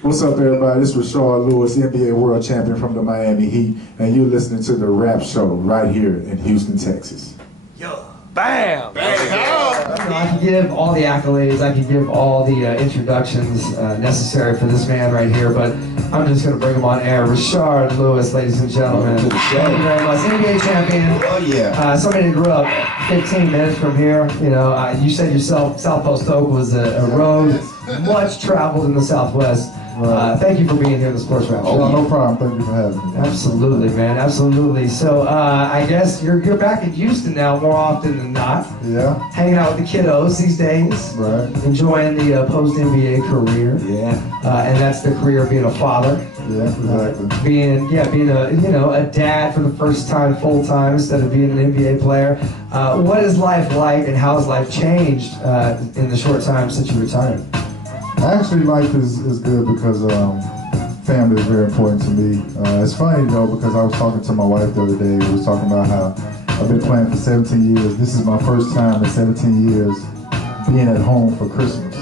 What's up, everybody? This is Rashard Lewis, NBA World Champion from the Miami Heat, and you're listening to the Rap Show right here in Houston, Texas. Yo, bam! I can give all the accolades, I can give all the introductions necessary for this man right here, but I'm just going to bring him on air. Rashard Lewis, ladies and gentlemen. Thank you very much. NBA champion. Oh, yeah. Somebody that grew up 15 minutes from here. You know, you said yourself, South Post Oak was a road much traveled in the Southwest. Thank you for being here in the Sports Rap. Oh, no problem. Thank you for having me. Absolutely, man. Absolutely. So, I guess you're back in Houston now more often than not. Yeah. Hanging out with the kiddos these days. Right. Enjoying the post-NBA career. Yeah. And that's the career of being a father. Yeah, exactly. Being a dad for the first time full-time instead of being an NBA player. What is life like, and how has life changed in the short time since you retired? Actually, life is good because family is very important to me. It's funny, though, because I was talking to my wife the other day. We was talking about how I've been playing for 17 years. This is my first time in 17 years being at home for Christmas.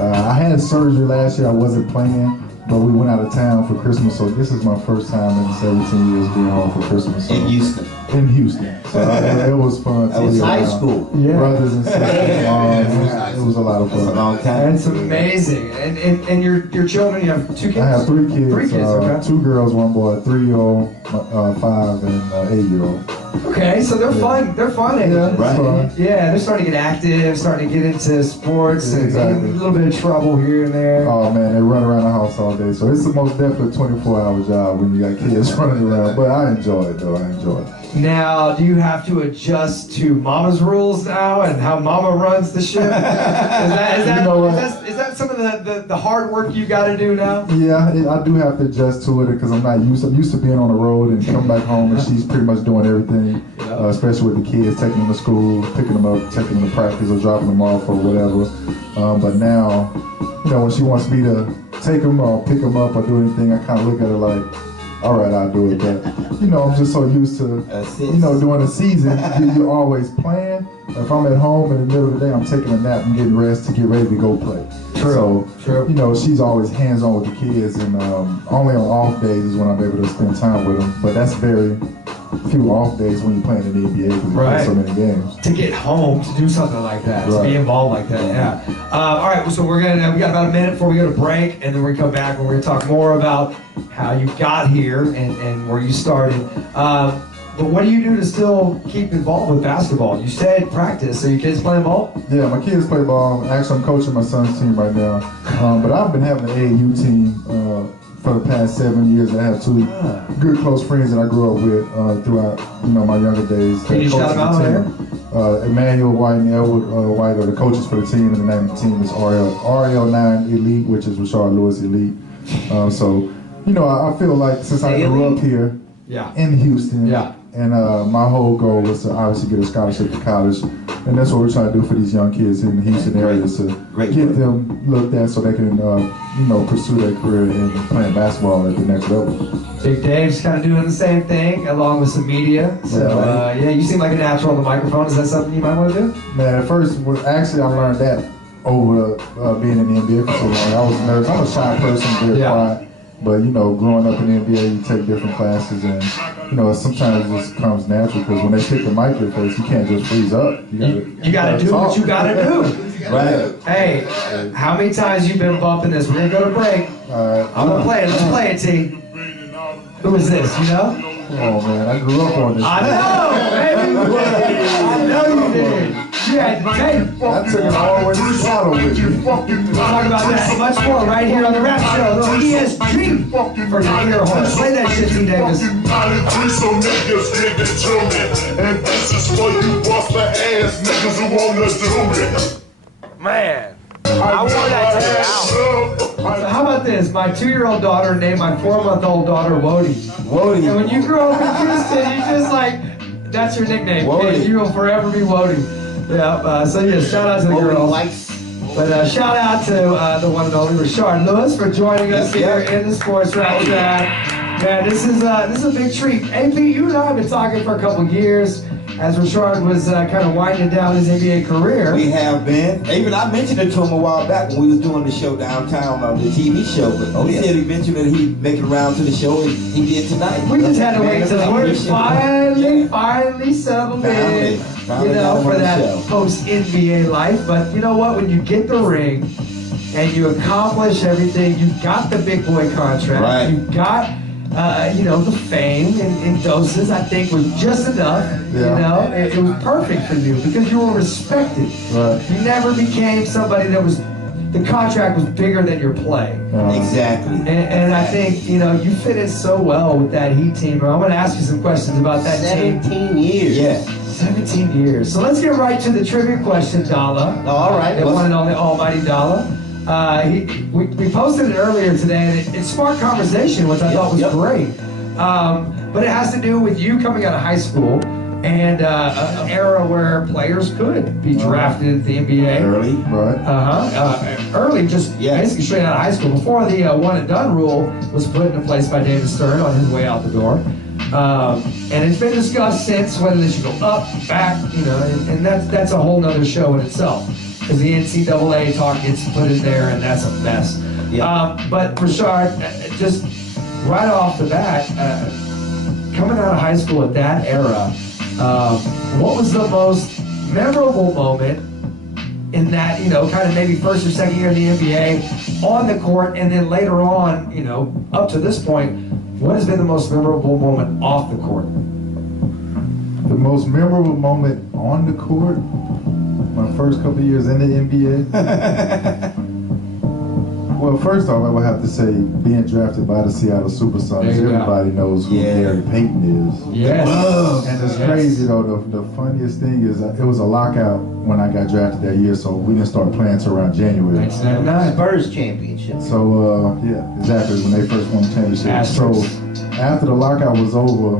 I had surgery last year. I wasn't playing, but we went out of town for Christmas, so this is my first time in 17 years being home for Christmas. So, in Houston. In Houston. So it was fun. That was high school. Yeah. Brothers and sisters. It was a lot of fun. That's a long time. It's amazing. And your children, you have 2 kids? I have 3 kids. 3 kids, okay. 2 girls, 1 boy, 3-year-old, 5, and 8-year-old. Okay, so they're fun. They're fun. Yeah, right. Fun. Yeah, they're starting to get active, starting to get into sports, Yeah, and exactly. a little bit of trouble here and there. Oh man, they run around the house all day. So it's the most definitely 24-hour job when you got kids running around. But I enjoy it though. I enjoy it. Now, do you have to adjust to Mama's rules now and how Mama runs the ship? Is that some of the hard work you got to do now? Yeah, I do have to adjust to it because I'm not used. I'm used to being on the road and come back home and she's pretty much doing everything, especially with the kids, taking them to school, picking them up, taking them to practice or dropping them off or whatever. But now, when she wants me to take them or pick them up or do anything, I kind of look at her like, all right, I'll do it. But, I'm just so used to, during the season, you're always playing. If I'm at home in the middle of the day, I'm taking a nap and getting rest to get ready to go play. True. She's always hands-on with the kids, and only on off days is when I'm able to spend time with them. But that's very few off days when you're playing in the NBA because you play so many games. To get home, to do something like that, to be involved like that, yeah. All right, so we got about a minute before we go to break, and then we come back and we're going to talk more about how you got here and where you started. But what do you do to still keep involved with basketball? You said practice. Are your kids playing ball? Yeah, my kids play ball. Actually, I'm coaching my son's team right now. But I've been having an AAU team for the past 7 years. I have 2 good close friends that I grew up with throughout my younger days. Can you shout them out there? Emmanuel White and Elwood White are the coaches for the team, and the name of the team is RL9 Elite, which is Rashard Lewis Elite. So, I feel like since I grew up here in Houston, and my whole goal was to obviously get a scholarship to college, and that's what we're trying to do for these young kids in the Houston area, is to get them looked at so they can, pursue their career in playing basketball at the next level. Big Dave's kind of doing the same thing, along with some media. So, you seem like a natural on the microphone. Is that something you might want to do? Man, at first, I learned that over being in the NBA for so long. I was nervous. I'm a shy person, very quiet. But, growing up in the NBA, you take different classes, and, sometimes it just comes natural, because when they pick the mic in your face, you can't just freeze up. You gotta do what you gotta do. Right. Hey, how many times you been bumping this? We're gonna go to break. I'm gonna play it. Let's play it, T. Who is this, Oh, man, I grew up on this. I know, baby. I know you did. You had the tape. I took it all the way to the bottom with me. We'll talk about that and much more right here on the Rap Show. The ESG for your ear horse. Play that shit, T. Davis. So niggas give it to me. And this is for you bust ass niggas who wanna do it. Man, I want that to out. So how about this? My 2-year-old daughter named my 4-month-old daughter Wody. Wody. And when you grow up in Houston, you just like, that's your nickname. Wody. You will forever be Wody. Yeah, so yeah, shout out to the girls. But shout out to the one and only Rashard Lewis for joining us here in the Sports Rap Trap. Man, this is a big treat. AP, you and I have been talking for a couple years. as Rashard was kind of winding down his NBA career. We have been. Even I mentioned it to him a while back when we was doing the show downtown on the TV show. But he said eventually that he'd make it around to the show, and he did tonight. We just had to wait till we finally settled in, for that post-NBA life. But you know what? When you get the ring and you accomplish everything, you got the big boy contract, you got the fame in doses, I think, was just enough. It was perfect for you because you were respected. You never became somebody that was, the contract was bigger than your play. Exactly. And I think, you fit in so well with that Heat team. I'm going to ask you some questions about that 17 years. Yeah. 17 years. So let's get right to the trivia question, Dalla. All right. The one and only almighty Dalla. We posted it earlier today, and it sparked conversation, which I thought was great. But it has to do with you coming out of high school and an era where players could be drafted into the NBA. Early. Early, just basically straight out of high school, before the one and done rule was put into place by David Stern on his way out the door. And it's been discussed since whether they should go up, back, and that's a whole nother show in itself. Because the NCAA talk gets put in there, and that's a mess. But Rashard, just right off the bat, coming out of high school at that era, what was the most memorable moment in that, kind of maybe first or second year in the NBA on the court, and then later on, up to this point, what has been the most memorable moment off the court? The most memorable moment on the court? My first couple of years in the NBA. Well, first off, I would have to say being drafted by the Seattle Supersonics. Everybody knows who Gary Payton is. Yes. And it's crazy though. The funniest thing is it was a lockout when I got drafted that year, so we didn't start playing until around January. Spurs championship. So yeah, exactly when they first won the championship. So after the lockout was over,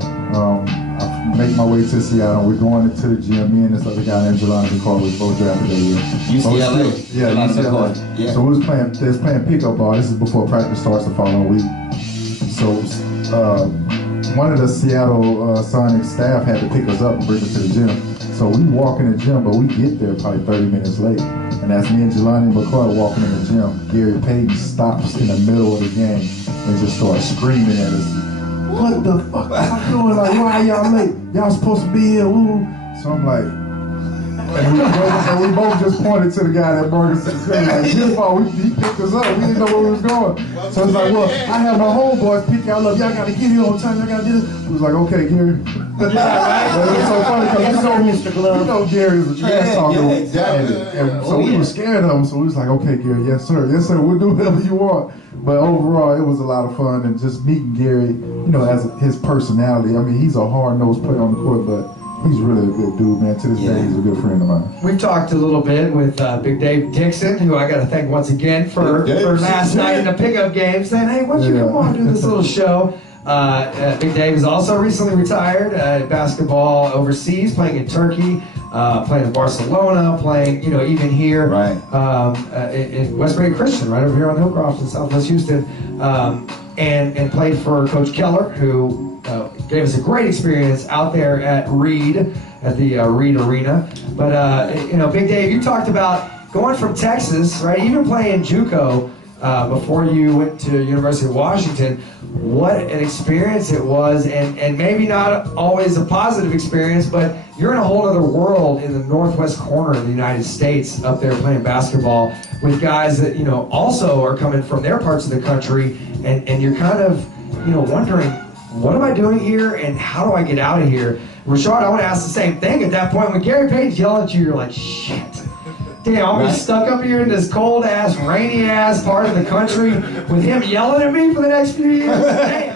I make my way to Seattle. We're going into the gym. Me and this other guy named Jelani McCall was both drafted that year. UCLA. Yeah, UCLA. Yeah. So we was playing pickup ball. This is before practice starts the following week. So one of the Seattle Sonics staff had to pick us up and bring us to the gym. So we walk in the gym, but we get there probably 30 minutes late. And that's me and Jelani McCall walking in the gym. Gary Payton stops in the middle of the game and just starts screaming at us. What the fuck am I doing? Like, why are y'all late? Y'all supposed to be here, woo. So I'm like, and we both just pointed to the guy that brought us to the screen. Like, his fault, he picked us up. We didn't know where we was going. So it's like, well, I have my homeboys pick y'all up. Y'all got to get here on time. Y'all got to do this. We was like, okay, Gary. But it was so funny because we know Gary is a trash talker. And so we were scared of him. So we was like, okay, Gary, yes, sir. Yes, sir. We'll do whatever you want. But overall, it was a lot of fun, and just meeting Gary, as his personality. I mean, he's a hard-nosed player on the court, but he's really a good dude, man. To this day, he's a good friend of mine. We talked a little bit with Big Dave Dixon, who I got to thank once again for last night in the pickup game, saying, hey, why don't you come on and do this little show? Big Dave is also recently retired, basketball overseas, playing in Turkey, playing in Barcelona, playing, even here in Westbury Christian, right over here on Hillcroft in Southwest Houston, and played for Coach Keller, who gave us a great experience out there at Reed, at the Reed Arena. But, Big Dave, you talked about going from Texas, right, even playing JUCO, before you went to University of Washington. What an experience it was, and maybe not always a positive experience, but you're in a whole other world in the northwest corner of the United States up there playing basketball with guys that, also are coming from their parts of the country, and you're kind of, wondering, what am I doing here and how do I get out of here? Rashard, I want to ask the same thing at that point. When Gary Payton's yelling at you, you're like, shit. Damn, I'm just stuck up here in this cold-ass, rainy-ass part of the country with him yelling at me for the next few years. Damn.